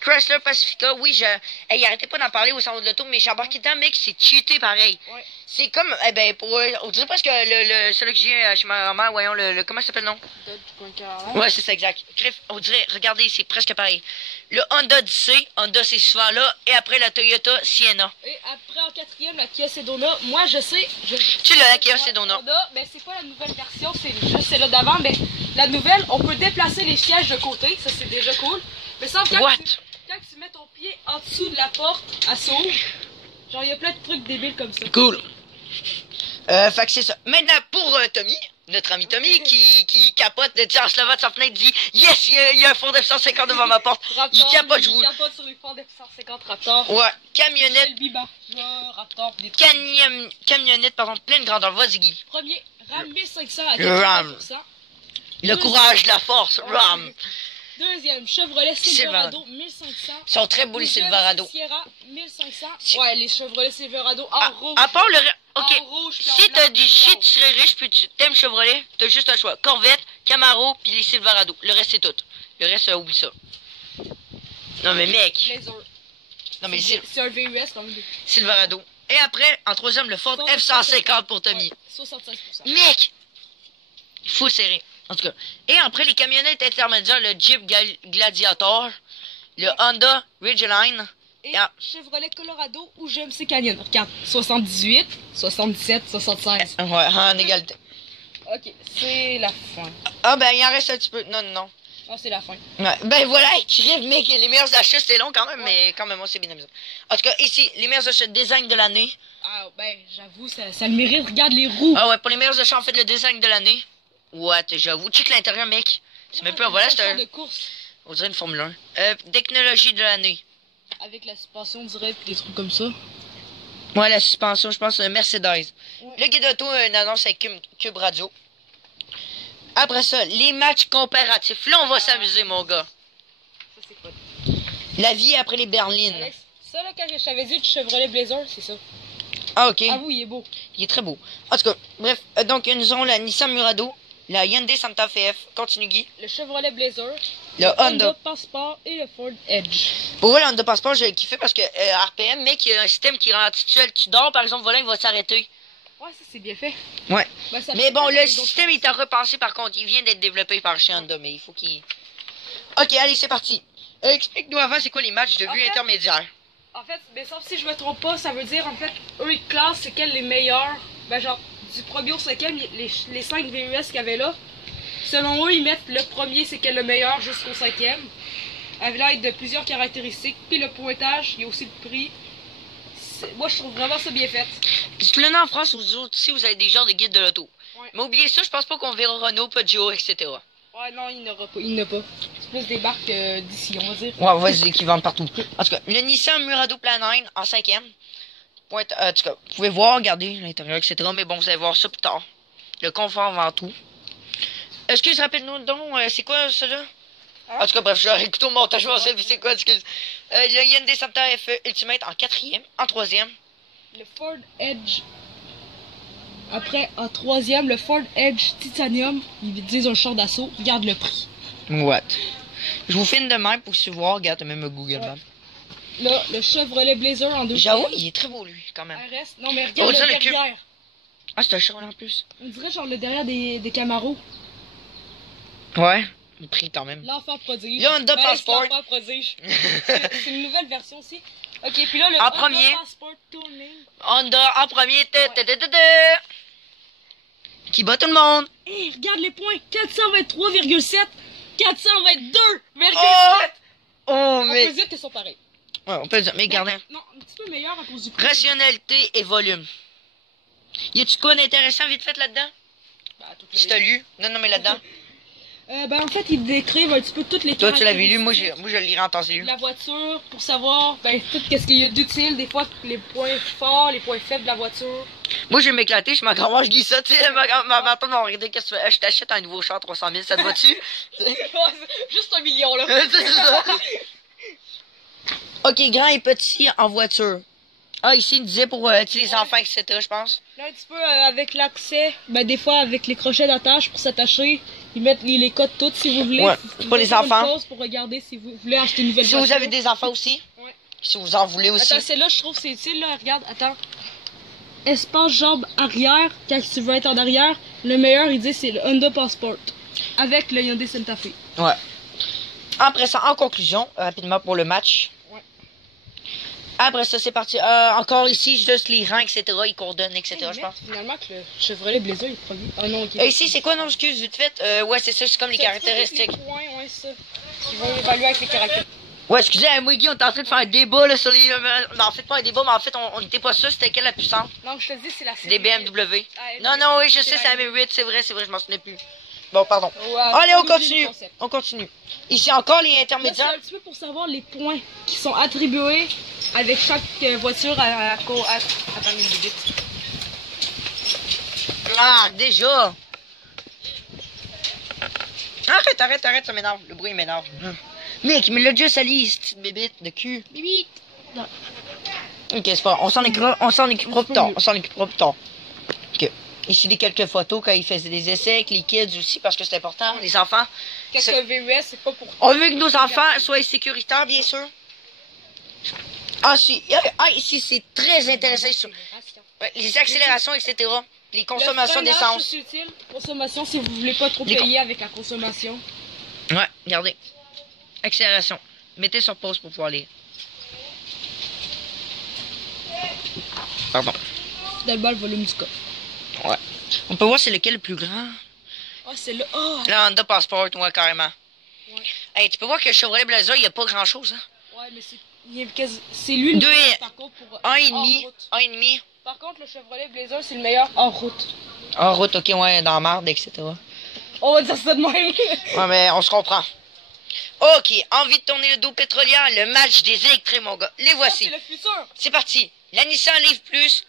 Chrysler Pacifica. Oui, il arrêtait pas d'en parler au salon de l'auto, mais j'ai embarqué dedans, mec, c'est cheaté pareil. Ouais. C'est comme, on dirait presque celui que j'ai chez ma maman, voyons, comment ça s'appelle le nom? Ouais, c'est ça, exact. On dirait, regardez, c'est presque pareil. Le Honda Odyssey, Honda c'est souvent là, et après la Toyota Sienna. Et après, en quatrième, la Kia Sedona. Moi, je sais. Tu l'as, la Kia Sedona. Ben, c'est pas la nouvelle version, c'est juste celle-là d'avant. Mais la nouvelle, on peut déplacer les sièges de côté. Ça, c'est déjà cool. Mais ça, quand tu mets ton pied en dessous de la porte, elle s'ouvre. Genre, il y a plein de trucs débiles comme ça. Cool. Fait que c'est ça. Maintenant, pour Tommy, notre ami Tommy, qui capote, en se levant de sa fenêtre, dit « Yes, il y a un Ford F-150 devant ma porte. » Il capote, je vous... Il capote sur les Ford F-150 Raptor. Ouais, camionnette, Shelby Barca, Raptor, des trucs comme ça. camionnette, pardon, pleine grandeur. Vas-y, Guy. Premier, Ram 1500 à Le Ram. 80%. Le courage, la force, Ram. Deuxième, Chevrolet Silverado 1500. Ils sont très beaux, les Deuxième, Silverado. Sierra 1500. Ouais, les Chevrolet Silverado en rouge. À part le... Ok, En rouge, puis en si t'as blanc, dit shit, tu serais riche, puis tu t'aimes Chevrolet, t'as juste un choix. Corvette, Camaro, puis les Silverado. Le reste, c'est tout. Le reste, oublie ça. Non, mais mec. Blazer. Non, mais C'est un VUS quand même. Silverado. Et après, en troisième, le Ford F-150 pour Tommy. Ouais, 76%. Mec! Il faut serrer. En tout cas. Et après, les camionnettes intermédiaires, le Jeep Gladiator, le Honda Ridgeline. Et Chevrolet Colorado ou GMC Canyon. Regarde, 78, 77, 76. Ouais, en égalité. Ok, c'est la fin. Ah, ben, il en reste un petit peu. Non, non. Ah, c'est la fin. Ouais. Ben voilà, écrive, mec, les meilleurs achats, c'est long quand même, mais quand même, moi, c'est bien amusant. En tout cas, ici, les meilleurs achats de design de l'année. Ah, ben, j'avoue, ça le mérite. Regarde les roues. Ah ouais, pour les meilleurs achats, en fait, le design de l'année. Ouais, j'avoue. Check l'intérieur, mec. C'est même pas, voilà, c'est un... de course. On dirait une Formule 1. Technologie de l'année. Avec la suspension directe, des trucs comme ça. Ouais, la suspension, je pense, Mercedes. Ouais. Le guide auto, une annonce avec Cube Radio. Après ça, les matchs comparatifs. Là, on va s'amuser, mon gars. Ça, c'est quoi? La vie après les berlines. Alex, ça, là, quand je t'avais dit du Chevrolet Blazer, c'est ça. Ah, ok. Ah, oui, il est beau. Il est très beau. En tout cas, bref. Donc, nous avons la Nissan Murado, la Hyundai Santa Fe F. Continue, Guy. Le Chevrolet Blazer, Le Honda. Passport et le Ford Edge. Pour vrai, le Honda Passport, j'ai kiffé parce que RPM, mec, il y a un système qui ralentit tout seul. Tu dors, par exemple, voilà, il va s'arrêter. Ouais, ça, c'est bien fait. Ouais. Ben, ça Mais fait bon, pas le d'autres système choses. est à repenser, par contre. Il vient d'être développé par chez Honda, mais il faut qu'il... Ok, allez, c'est parti. Explique-nous avant, c'est quoi les matchs de vue fait, intermédiaire? En fait, ben, sauf si je me trompe pas, ça veut dire, en fait, eux, ils classent c'est quels les meilleurs. Ben, genre, du premier au cinquième, les 5 VUS qu'il y avait là. Selon eux, ils mettent le premier, c'est quel le meilleur jusqu'au cinquième. Avec l'aide de plusieurs caractéristiques. Puis le pointage, il y a aussi le prix. Moi, je trouve vraiment ça bien fait. Dites-le en France, vous autres, si vous avez des genres de guides de l'auto. Ouais. Mais oubliez ça, je pense pas qu'on verra Renault, Peugeot, etc. Ouais, non, il n'aura pas. Il n'a pas. C'est plus des marques d'ici, on va dire. Ouais, vas-y, qui vendent partout. En tout cas, le Nissan Murado Planine en cinquième. Pointe, en tout cas, vous pouvez voir, regarder l'intérieur, etc. Mais bon, vous allez voir ça plus tard. Le confort avant tout. Excuse, rappelle-nous donc, c'est quoi ça là? Hein? En tout cas, bref, je vais écouter au montage, je m'en sais, c'est quoi, excuse. Le Hyundai Santa Fe Ultimate en 4e, en 3e. Le Ford Edge. Après, en 3e, le Ford Edge Titanium. Ils disent un char d'assaut. Regarde le prix. What? Je vous filme de même pour que tu vois, regarde, même un Google Maps. Là, le Chevrolet Blazer en 2e. J'avoue, il est très beau, lui, quand même. RS. Non, mais regarde Oh, ça, le le cul. derrière. Ah, c'est un Chevrolet en plus. On dirait genre le derrière des Camaro. Ouais, le prix quand même. L'enfant prodige. Le Honda Ouais, Passport. L'enfant prodige. C'est une nouvelle version aussi. Ok, puis là, le En Honda premier. Passport Touring. Honda en premier. Qui bat tout le monde. Hey, regarde les points. 423,7. 422,7. Oh, On mais... peut dire qu'ils sont pareils. Ouais, on peut le dire, mais regardez. Non, un petit peu meilleur à cause du prix. Rationalité et volume. Y a-tu quoi d'intéressant vite fait là-dedans? Bah, toutes les- Si t'as lu? Non, mais là-dedans. Ben, en fait, ils décrivent un petit peu toutes les Toi, tu l'avais lu, caractéristiques moi je le lirai en temps et lieu. de la voiture pour savoir, ben, tout qu'est-ce qu'il y a d'utile, des fois, les points forts, les points faibles de la voiture. Moi, je vais m'éclater, je m'en je dis ça, tu sais, ma tante m'a regardé, qu'est-ce que tu fais? Je t'achète un nouveau char 300 000, ça te va-tu? Juste 1 million, là. C'est ça. Ok, grand et petit en voiture. Ah, ici, il disait pour tu sais, les enfants, etc., je pense. Là, un petit peu avec l'accès, ben, des fois, avec les crochets d'attache pour s'attacher, ils mettent les codes toutes si vous voulez. Ouais, Vous pour pouvez les faire une enfants. pause pour regarder si vous voulez acheter une nouvelle Si voiture. vous avez des enfants aussi, Ouais. si vous en voulez aussi. Attends, celle-là, je trouve que c'est utile, là. Regarde, attends. Espace jambes arrière, quand tu veux être en arrière, le meilleur, il dit, c'est le Honda Passport. Avec le Hyundai Santa Fe. Ouais. Après ça, en conclusion, rapidement pour le match. Ouais. Après ça, c'est parti. Encore ici, juste les rangs, etc., ils coordonnent, etc., je pense. Finalement, que le Chevrolet Blazer, il est produit. Ah non, ok. Et ici, c'est quoi, non, excuse, vite fait? Ouais, c'est ça, c'est comme les caractéristiques. Les points, ouais, ça. Ils vont évaluer avec les caractéristiques. Ouais, excusez, moi et Guy, on est en train de faire un débat, là, sur les... mais en fait, pas un débat, mais en fait, on était pas sûr c'était quelle la puissante. Non, je te dis, c'est la Des BMW. Ah, Non, non, oui, je sais, c'est c'est la la- M8, c'est vrai, je m'en souvenais plus. Bon, pardon. Ouais, Allez, on oublie le continue. concept. On continue. Ici, encore les Là, c'est intermédiaires. un petit peu pour savoir les points qui sont attribués avec chaque voiture Attends une minute. Ah, déjà. Arrête, ça m'énerve. Le bruit m'énerve. Mec, mais le Dieu sali, cette petite bébite de cul. Bibi. Ok, c'est pas. On s'en occupera plus tard. On s'en occupera plus tard. Ok. Ici, des quelques photos quand il faisait des essais avec les kids aussi, parce que c'est important, les enfants. Qu'est-ce que VUS, c'est pas pour. On veut que nos enfants soient sécuritaires, bien sûr. Ah, ici, c'est très intéressant. Ouais, les accélérations, etc. Les consommations Le freinage, d'essence. c'est utile. Consommation, si vous voulez pas trop Les payer avec la consommation. Ouais, regardez. Accélération. Mettez sur pause pour pouvoir lire. Pardon. Finalement, le volume du coffre. Ouais. On peut voir c'est lequel le plus grand. Ah, c'est là. Oh! Le Honda Passport, ouais, carrément. Ouais. Hey, tu peux voir que le Chevrolet Blazer, il n'y a pas grand-chose, hein. Ouais, mais c'est lui le Deux meilleur, et- par contre, pour. Un et hors demi. route. Un et demi. Par contre, le Chevrolet Blazer, c'est le meilleur hors route. En route, ok, ouais, dans la marde, etc. On va dire ça de même. Ouais, mais on se comprend. Ok, envie de tourner le dos pétrolier, le match des électriques, mon gars. Les Ça, voici. c'est le futur. C'est parti. La Nissan Leaf Plus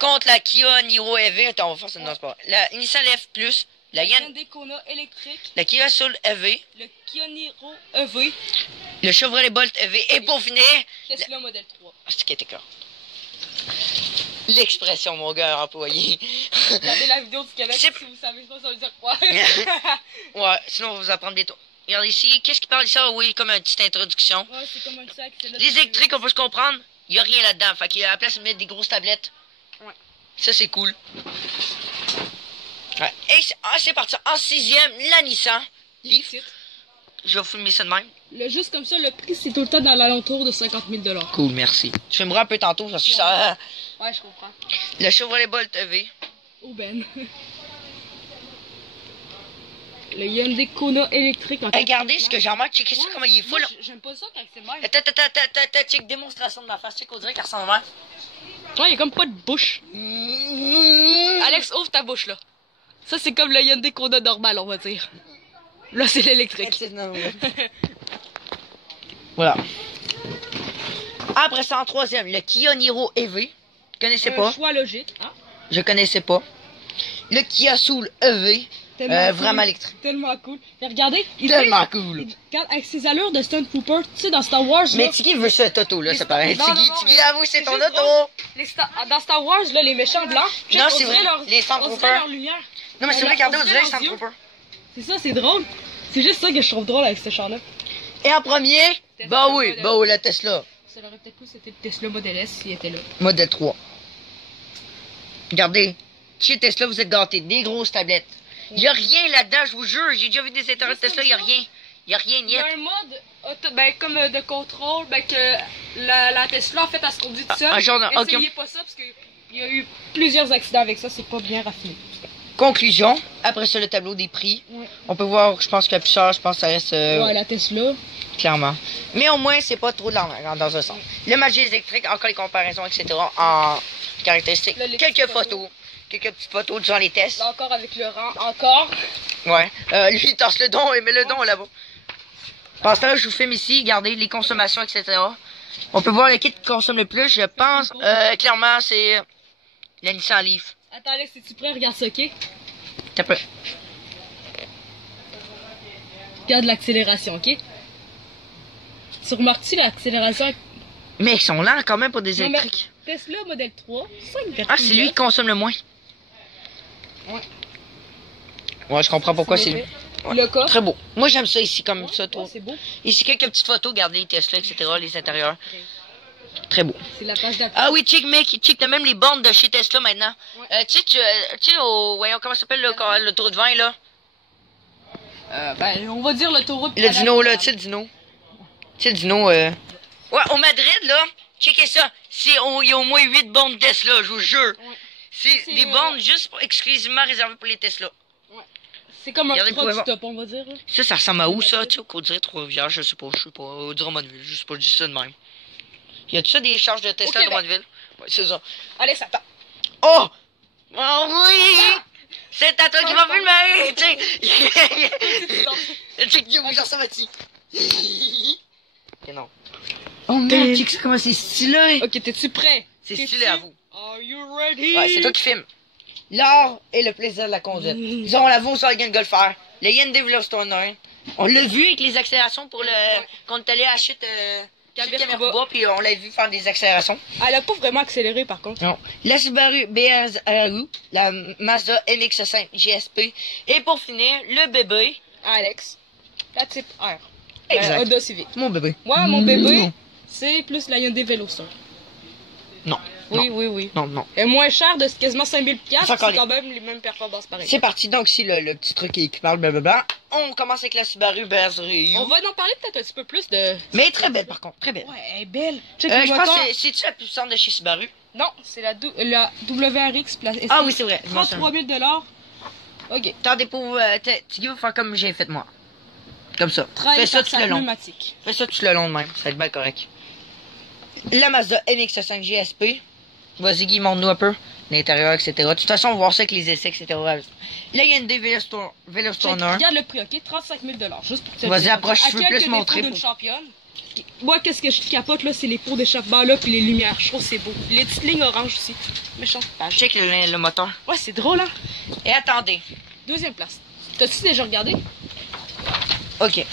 contre la Kia Niro EV. Attends, on va faire ça dans ce sport. La Nissan Leaf Plus, la Hyundai Kona électrique, la Kia Soul EV, le Kia Niro EV, le Chevrolet Bolt EV. Et pour finir, Tesla Model 3. ah, c'est qui était clair. L'expression, mon gars, employé. Regardez la vidéo du Québec C'est- si vous savez pas ça veut dire quoi. Ouais, sinon on va vous apprendre bientôt. Regarde ici, qu'est-ce qui parle ici? Ah oui, comme une petite introduction. Ouais, c'est comme un sac. c'est là- Les électriques, on peut se comprendre. Il n'y a rien là-dedans. Fait qu'à la place de mettre des grosses tablettes. Ouais. Ça, c'est cool. Ouais. Et c'est parti. En 6e, la Nissan Leaf. Je vais vous filmer ça de même. Juste comme ça, le prix, c'est tout le temps dans l'alentour de 50 000 $. Cool, merci. Tu filmeras un peu tantôt parce que ça. Ouais, je comprends. Le Chevrolet Bolt EV. Oh ben. Le Hyundai Kona électrique en Regardez ce que j'ai remarqué. Checkez ça, comment il est fou, Moi, là. j'aime pas ça quand c'est même. Attends, check démonstration de ma face. Check, on dirait qu'elle ressemble à moi. Ouais, il y a comme pas de bouche. Alex, ouvre ta bouche là. Ça, c'est comme le Hyundai Kona normal, on va dire. Là, c'est l'électrique. Voilà. Après ça, en 3e, le Kia Niro EV. Je connaissais pas. Choix logique. Hein? Je connaissais pas. Le Kia Soul EV. Vraiment électrique. Tellement cool. Mais regardez, Tellement cool. Regarde, avec ses allures de Stunt Trooper, tu sais, dans Star Wars. Mais là, Tiggy veut cette auto, là, c'est pareil. Non, non, non, Tiggy, avoue, c'est ton juste auto. dans Star Wars, là, les méchants blancs. Non, c'est vrai, les On dirait Stormtroopers. leur lumière. Non, mais c'est vrai, regardez, on dirait les Stormtroopers. C'est ça, c'est drôle. C'est juste ça que je trouve drôle avec ce char-là. Et en premier, bah oui, la Tesla. Ça l'aurait peut-être plus, c'était le Tesla Model S s'il était là. Modèle 3. Regardez, chez Tesla, vous êtes gâtés. Des grosses tablettes. Il y a rien là-dedans, je vous jure. J'ai déjà vu des intérieurs de Tesla, il y a rien. Il y a rien, Il y a niet. un mode comme de contrôle, que la Tesla, en fait, elle se conduit toute seule. Un genre de- ok. Essayez pas ça parce qu'il y a eu plusieurs accidents avec ça, c'est pas bien raffiné. Conclusion. Après ça, le tableau des prix. Ouais. On peut voir, je pense que la plus chère, je pense que ça reste Ouais, la Tesla. clairement. Mais au moins, c'est pas trop de l'argent dans un sens. Le Magis électrique, encore les comparaisons, etc. En caractéristiques. Là, les Quelques petites photos. Quelques petites photos durant les tests. Là encore avec le rang, encore. Ouais. Lui, il torse le don et met le don là-bas. Pendant ce temps-là, je vous filme ici, regardez les consommations, etc. On peut voir le kit qui consomme le plus, je pense. Clairement, c'est la Nissan Leaf. Attends, Alex, es-tu prêt? Regarde ça, ok? T'as peu. Regarde l'accélération, ok? Tu remarques-tu l'accélération? Mais ils sont lents quand même pour des Non, mais- électriques. Tesla Model 3, 5,9. Ah, c'est lui qui consomme le moins. Ouais. Ouais, je comprends pourquoi c'est lui. Ouais. Le coffre. Très beau. Moi, j'aime ça ici, comme ça, trop. Ouais, c'est beau. Ici, quelques petites photos, regardez les Tesla, etc., les intérieurs. Très beau. C'est la page d'après. Ah oui, check, mec, check, t'as même les bornes de chez Tesla maintenant. Ouais. Tu sais, voyons, comment ça s'appelle, le tour de vin, là? On va dire l'autoroute. Le dino, là, tu sais, le dino. Tu sais, le dino, Ouais, au Madrid, là, checkez ça. Il y a au moins 8 bornes Tesla, je vous jure. Ouais. C'est c'est, des bornes juste exclusivement réservées pour les Tesla. C'est comme un Regardez, truc vous pouvez stop, on va dire. Là. Ça ressemble à où, ça? Tu sais, qu'on dirait Trois-Rivières, je sais pas, on dirait Drummondville, je sais pas, je dis ça de même. Y a-tu ça des charges de Tesla à Ok, Drummondville? Ouais, c'est ça. Allez, ça part. Oh! Oh oui! C'est à toi qui m'a filmé! Tu sais, check, yo, genre ça va-tu? Ok, non. Oh merde, check ça, comment c'est stylé! Ok, t'es-tu prêt? C'est stylé à vous. Are you ready? Ouais, c'est toi qui filmes. L'art et le plaisir de la conduite. Nous avons la Volkswagen Golf R, le Hyundai Veloster. On l'a vu avec les accélérations pour le... Quand on est allé à la chute... Kamirkuba, puis on l'a vu faire des accélérations. Elle a pas vraiment accéléré par contre. Non. La Subaru BRZ, la Mazda MX-5 GSP. Et pour finir, le bébé. Alex, la type R. Exact. Honda Civic. Mon bébé. Moi, mon bébé, Non. c'est plus la Hyundai Veloster. Non. Oui, Non. oui, oui. Non, non. Elle est moins chère de quasiment 5000$, C'est c'est encore quand même les mêmes performances pareilles. C'est parti. Donc, si le petit truc qui parle blablabla, on commence avec la Subaru BRZ. On va en parler peut-être un petit peu plus de... Mais très belle, par contre. Très belle. Ouais, elle est belle. Check Je le pense moteur. que c'est-tu la plus puissante de chez Subaru? Non, c'est la WRX. Ah oui, c'est vrai. 33 000$. Ok. Attendez, pour... tu vas faire comme j'ai fait moi. Comme ça. Travaille Fais ça par tout le sa long. pneumatique. Fais ça tout le long de même. Ça va être bien correct. La Mazda MX-5 GSP. Vas-y, Guy, montre-nous un peu l'intérieur, etc. De toute façon, on va voir ça avec les essais, etc. La Hyundai Veloster Regarde le prix, ok? 35 000$. Juste pour te Vas-y, dire. approche, À je veux quelques plus montrer défauts d'une pour- championne. Moi, qu'est-ce que je capote là, c'est les pots d'échappement là, puis les lumières. Je trouve que c'est beau. Les petites lignes oranges aussi. Méchante page. Check le moteur. Ouais, c'est drôle, hein? Et attendez. Deuxième place. T'as-tu déjà regardé? OK.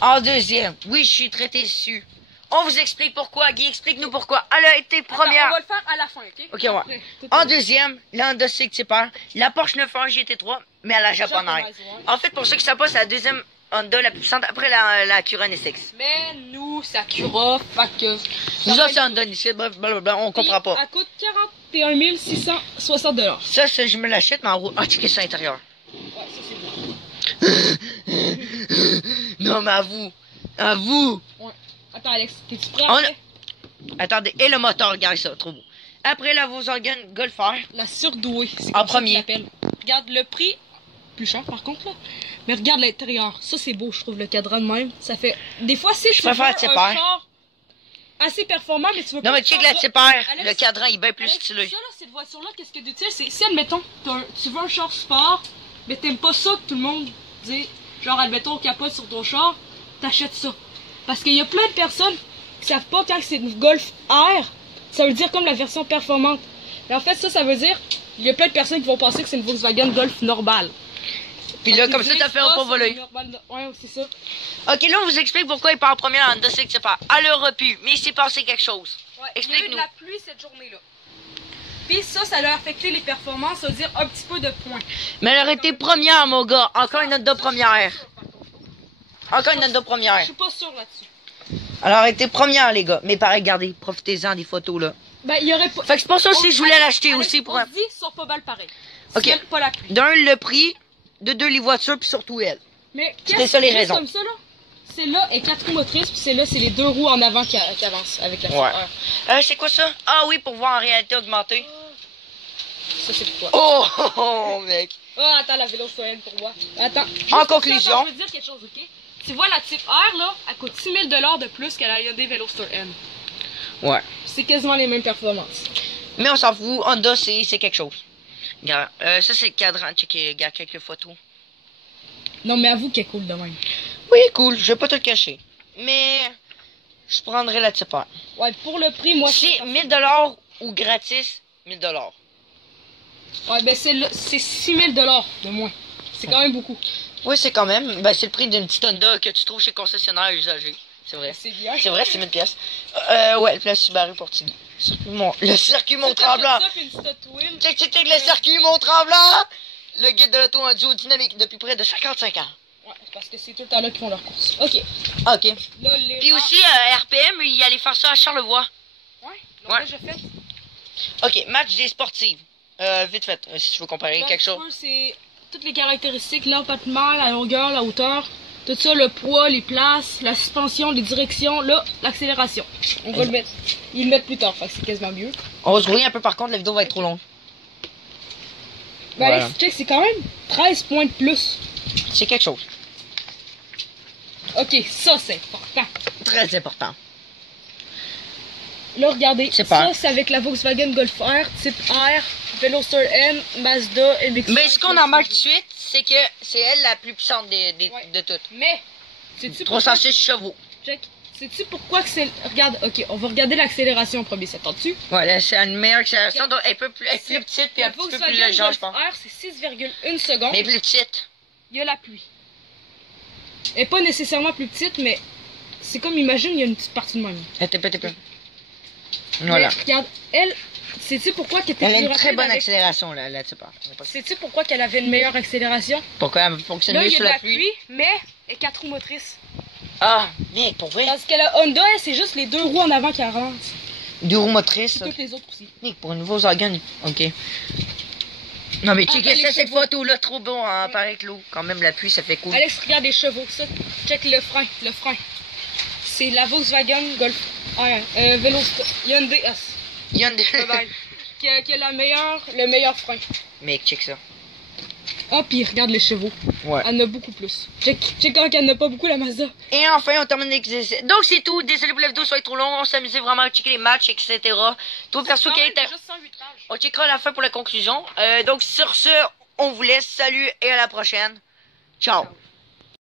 En deuxième. Oui, je suis très déçu. On vous explique pourquoi. Guy, explique-nous pourquoi. Elle a été première. Attends, on va le faire à la fin, ok? Ok, ouais. Après, tout En est- deuxième, la Honda Civic Type R, la Porsche 911 GT3, mais à la japonaise. Japonaise, ouais. En fait, pour ceux qui savent pas, c'est la deuxième Honda la plus puissante après la Acura NSX. Mais nous, c'est Acura, fait que... Nous autres, c'est Honda ici, blablabla, on comprend pas. Elle coûte 41 660$. Ça, je me l'achète, mais en route. Ah, checkez ça à l'intérieur. Ouais, ça c'est beau. Non, mais à vous. À vous. Ouais. Attends, Alex, t'es-tu prêt On a- après? Attendez, et le moteur, regardez ça, trop beau. Après la Volkswagen Golf R, La surdouée. C'est En comme ça premier. qu'ils l'appellent. Regarde le prix. Plus cher par contre là. Mais regarde l'intérieur. Ça c'est beau, je trouve, le cadran de même. Ça fait. Des fois, si tu veux préfère un la Type R. char assez performant, mais tu veux non, mais pas check faire la ça- Type R, Alex, le cadran il est bien plus Alex, stylé. ça là, cette voiture-là, qu'est-ce que tu sais, c'est si admettons, tu veux un char sport, mais t'aimes pas ça que tout le monde dit, genre admettons capote sur ton char, t'achètes ça. Parce qu'il y a plein de personnes qui savent pas quand c'est une Golf R, ça veut dire comme la version performante. Mais en fait, ça veut dire, il y a plein de personnes qui vont penser que c'est une Volkswagen Golf normale. Puis là, comme ça, t'as fait pas voler. Ouais, c'est ça. Ok, là, on vous explique pourquoi il part en premier en Honda Civic. Elle aurait pu, mais il s'est passé quelque chose. Ouais, il y a eu de la pluie cette journée-là. Puis ça a affecté les performances, ça veut dire un petit peu de points. Mais elle aurait été première, mon gars. Encore une Honda première. Encore une Honda première. Je suis pas sûr là-dessus. Elle aurait été première, les gars. Mais pareil, regardez, profitez-en des photos, là. Ben, il y aurait pas... Fait que c'est pour ça aussi que je voulais l'acheter aussi pour... On se dit, ils sont pas mal pareils. Ok. Pas la pluie. D'un, le prix. De deux, les voitures, puis surtout elle. Mais c'était ça les raisons. Comme ça, là? Celle-là est 4 roues motrices, puis celle-là, c'est les 2 roues en avant qui avancent avec la ouais. C'est quoi ça? Ah oui, pour voir en réalité augmenter. Ça, c'est pour toi. Oh, mec. Oh, attends, la vélo Store pour moi. Attends. En conclusion. Ça, je veux dire quelque chose, ok? Tu vois, la type R, là, elle coûte 6 000 $ de plus qu'à la Hyundai Vélo Store N. Ouais. C'est quasiment les mêmes performances. Mais on s'en fout. Honda, c'est quelque chose. Regarde, ça, c'est le cadran. Checkez, regarde quelques photos. Non, mais avoue qu'elle est cool de même. Oui, cool. Je vais pas te le cacher. Mais je prendrai la type R. Ouais, pour le prix, moi... C'est 1000 $ ou gratis, 1000 $. Ouais, ben c'est 6 000 $ de moins. C'est quand même beaucoup. Oui, c'est quand même. Ben, c'est le prix d'une petite Honda que tu trouves chez concessionnaire usagé. C'est vrai. C'est bien. C'est vrai, c'est 1000 pièces. Ouais, le place Subaru Portigo. Le circuit Mont-Tremblant. Check, le circuit Mont-Tremblant. Le guide de l'auto en duo dynamique depuis près de 55 ans. Ouais, parce que c'est tout le temps là qu'ils font leur course. Ok. Ok. Là, puis aussi, RPM, il allait faire ça à Charlevoix. Ouais, donc là, j'ai fait. Ok, match des sportives. Vite fait, si tu veux comparer quelque chose. C'est toutes les caractéristiques, l'empattement, la longueur, la hauteur, tout ça, le poids, les places, la suspension, les directions, là, l'accélération. On va le mettre. Ils le mettent plus tard, fait que c'est quasiment mieux. On va se grouiller un peu par contre, la vidéo va être trop longue. Ben voilà. Allez, check, c'est quand même 13 points de plus. C'est quelque chose. Ok, ça c'est important. Très important. Là, regardez, ça c'est avec la Volkswagen Golf R, type R, Vélo Store N, Mazda, MX-5. Mais ce qu'on en marque tout de suite, c'est que c'est elle la plus puissante de toutes. Mais, sais-tu 306 chevaux. Check. Sais-tu pourquoi que c'est... Regarde, ok, on va regarder l'accélération en premier, ça tente-tu? Ouais, c'est une meilleure accélération, donc elle est plus petite puis un petit peu plus légère, je pense. R, c'est 6,1 secondes. Mais plus petite. Il y a la pluie. Elle est pas nécessairement plus petite, mais c'est comme, imagine, il y a une petite partie de même. Elle était peu. Voilà. Mais, regarde, elle, sais-tu pourquoi qu'elle était Elle a une très bonne accélération, là, tu sais pas. Sais-tu pourquoi qu'elle avait une meilleure accélération? Pourquoi elle fonctionne mieux sous la pluie? Là, il y a de la pluie, mais elle est 4 roues motrices. Ah, mec, pour vrai? Parce que la Honda, elle, c'est juste les 2 roues en avant qui avancent. 2 roues motrices? Toutes les autres aussi. Mec, pour une Volkswagen, ok. Non, mais check ça, cette photo-là, trop bon, hein, pareil que l'eau. Quand même, la pluie, ça fait cool. Alex, regarde les chevaux, ça. Check le frein, C'est la Volkswagen Golf R, Vélo Hyundai S. Hyundai. qui a le meilleur frein. Mec, check ça. Ah, puis regarde les chevaux. Ouais. Elle en a beaucoup plus. Check quand elle n'a pas beaucoup, la Mazda. Et enfin, on termine avec les essais. Donc, c'est tout. Désolé pour la vidéo, soit trop long. On s'amusait vraiment à checker les matchs, etc. Toi, perso, quel était... On checkera à la fin pour la conclusion. Donc, sur ce, on vous laisse. Salut et à la prochaine. Ciao.